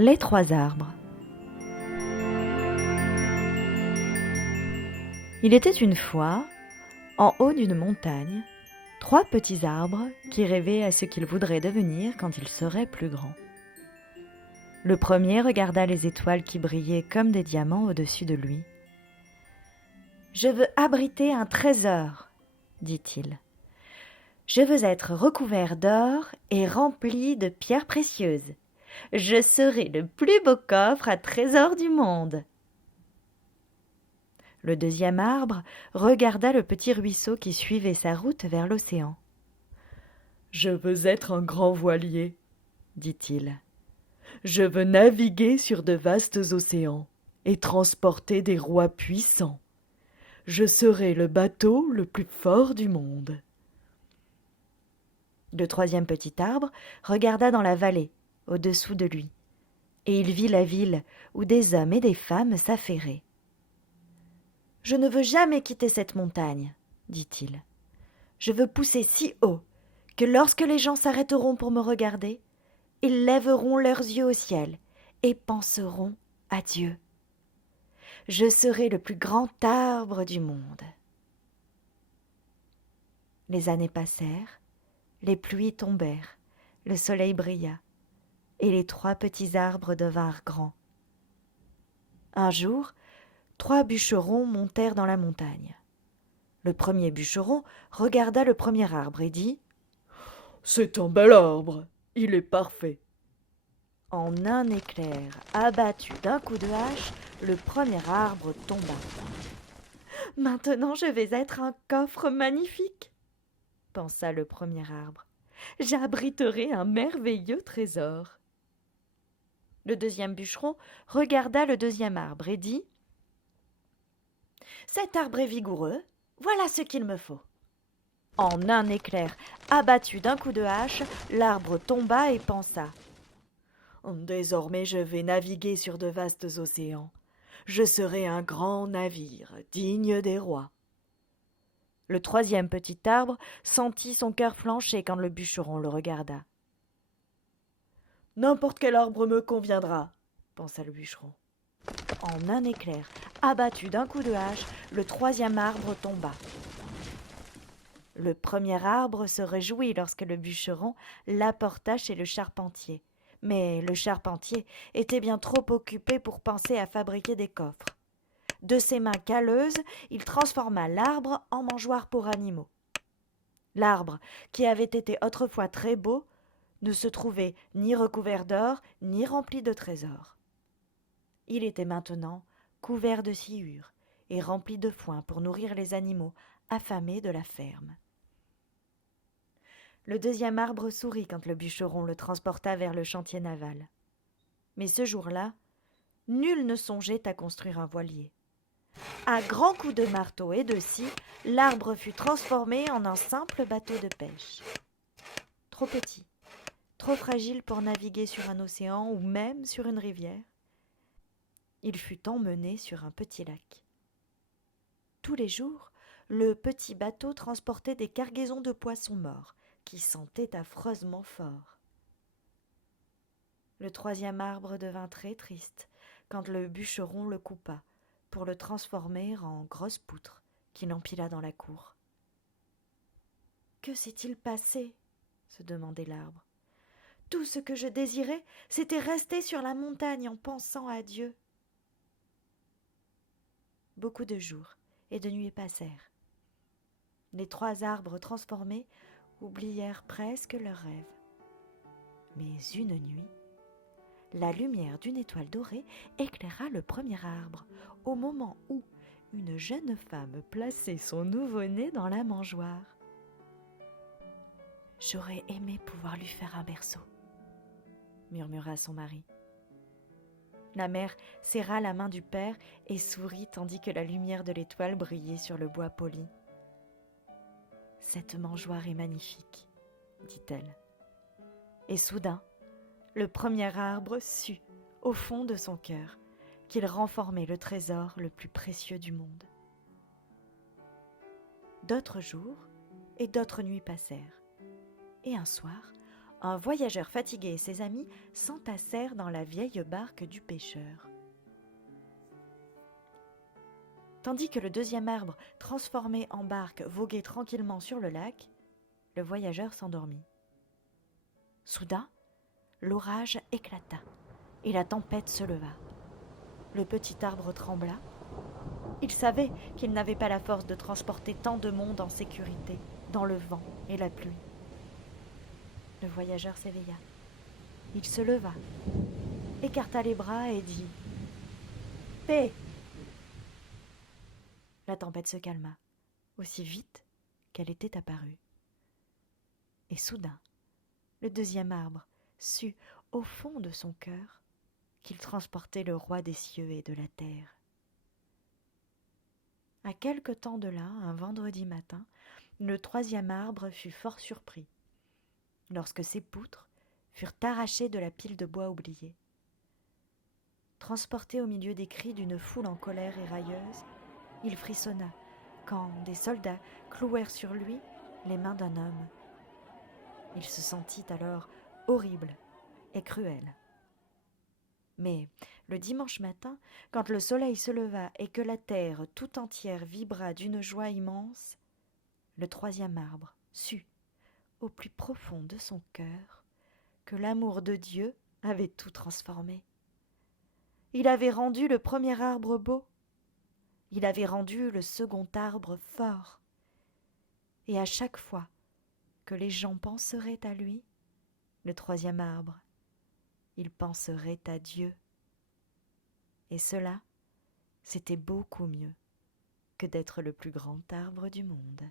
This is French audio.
Les 3 arbres. Il était une fois, en haut d'une montagne, 3 petits arbres qui rêvaient à ce qu'ils voudraient devenir quand ils seraient plus grands. Le premier regarda les étoiles qui brillaient comme des diamants au-dessus de lui. « Je veux abriter un trésor, dit-il. Je veux être recouvert d'or et rempli de pierres précieuses. Je serai le plus beau coffre à trésors du monde. » Le deuxième arbre regarda le petit ruisseau qui suivait sa route vers l'océan. « Je veux être un grand voilier, dit-il. Je veux naviguer sur de vastes océans et transporter des rois puissants. Je serai le bateau le plus fort du monde. » Le troisième petit arbre regarda dans la vallée, au-dessous de lui, et il vit la ville où des hommes et des femmes s'affairaient. « Je ne veux jamais quitter cette montagne, dit-il. Je veux pousser si haut que lorsque les gens s'arrêteront pour me regarder, ils lèveront leurs yeux au ciel et penseront à Dieu. Je serai le plus grand arbre du monde. » Les années passèrent, les pluies tombèrent, le soleil brilla, et les 3 petits arbres devinrent grands. Un jour, 3 bûcherons montèrent dans la montagne. Le premier bûcheron regarda le premier arbre et dit « C'est un bel arbre, il est parfait. » En un éclair, abattu d'un coup de hache, le premier arbre tomba. « Maintenant je vais être un coffre magnifique, » pensa le premier arbre. « J'abriterai un merveilleux trésor. » Le deuxième bûcheron regarda le deuxième arbre et dit « Cet arbre est vigoureux, voilà ce qu'il me faut. » En un éclair, abattu d'un coup de hache, l'arbre tomba et pensa « Désormais je vais naviguer sur de vastes océans. Je serai un grand navire, digne des rois. » Le troisième petit arbre sentit son cœur flancher quand le bûcheron le regarda. « N'importe quel arbre me conviendra, » pensa le bûcheron. En un éclair, abattu d'un coup de hache, le troisième arbre tomba. Le premier arbre se réjouit lorsque le bûcheron l'apporta chez le charpentier. Mais le charpentier était bien trop occupé pour penser à fabriquer des coffres. De ses mains calleuses, il transforma l'arbre en mangeoire pour animaux. L'arbre, qui avait été autrefois très beau, ne se trouvait ni recouvert d'or, ni rempli de trésors. Il était maintenant couvert de sciure et rempli de foin pour nourrir les animaux affamés de la ferme. Le deuxième arbre sourit quand le bûcheron le transporta vers le chantier naval. Mais ce jour-là, nul ne songeait à construire un voilier. À grands coups de marteau et de scie, l'arbre fut transformé en un simple bateau de pêche. Trop petit, trop fragile pour naviguer sur un océan ou même sur une rivière, il fut emmené sur un petit lac. Tous les jours, le petit bateau transportait des cargaisons de poissons morts qui sentaient affreusement fort. Le troisième arbre devint très triste quand le bûcheron le coupa pour le transformer en grosse poutre qu'il empila dans la cour. « Que s'est-il passé ?» se demandait l'arbre. « Tout ce que je désirais, c'était rester sur la montagne en pensant à Dieu. » Beaucoup de jours et de nuits passèrent. Les 3 arbres transformés oublièrent presque leurs rêves. Mais une nuit, la lumière d'une étoile dorée éclaira le premier arbre, au moment où une jeune femme plaçait son nouveau-né dans la mangeoire. « J'aurais aimé pouvoir lui faire un berceau, » murmura son mari. La mère serra la main du père et sourit tandis que la lumière de l'étoile brillait sur le bois poli. « Cette mangeoire est magnifique, » dit-elle. Et soudain, le premier arbre sut, au fond de son cœur, qu'il renfermait le trésor le plus précieux du monde. D'autres jours et d'autres nuits passèrent, et un soir, un voyageur fatigué et ses amis s'entassèrent dans la vieille barque du pêcheur. Tandis que le deuxième arbre, transformé en barque, voguait tranquillement sur le lac, le voyageur s'endormit. Soudain, l'orage éclata et la tempête se leva. Le petit arbre trembla. Il savait qu'il n'avait pas la force de transporter tant de monde en sécurité, dans le vent et la pluie. Le voyageur s'éveilla. Il se leva, écarta les bras et dit « Paix !» La tempête se calma, aussi vite qu'elle était apparue. Et soudain, le deuxième arbre sut, au fond de son cœur, qu'il transportait le roi des cieux et de la terre. À quelque temps de là, un vendredi matin, le troisième arbre fut fort surpris, lorsque ses poutres furent arrachées de la pile de bois oubliée. Transporté au milieu des cris d'une foule en colère et railleuse, il frissonna quand des soldats clouèrent sur lui les mains d'un homme. Il se sentit alors horrible et cruel. Mais le dimanche matin, quand le soleil se leva et que la terre tout entière vibra d'une joie immense, le troisième arbre sut, au plus profond de son cœur, que l'amour de Dieu avait tout transformé. Il avait rendu le premier arbre beau, il avait rendu le second arbre fort, et à chaque fois que les gens penseraient à lui, le troisième arbre, ils penseraient à Dieu. Et cela, c'était beaucoup mieux que d'être le plus grand arbre du monde.